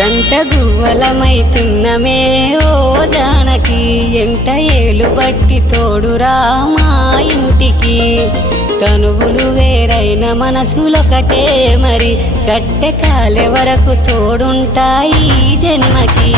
జంట గువ్వలమైతున్నమే ఓ జానకి ఎంట ఏలు బట్టి తోడురా మా ఇంటికి తనువులు వేరైన మనసులొకటే మరి కట్టె కాలే వరకు తోడుంటాయి జన్మకి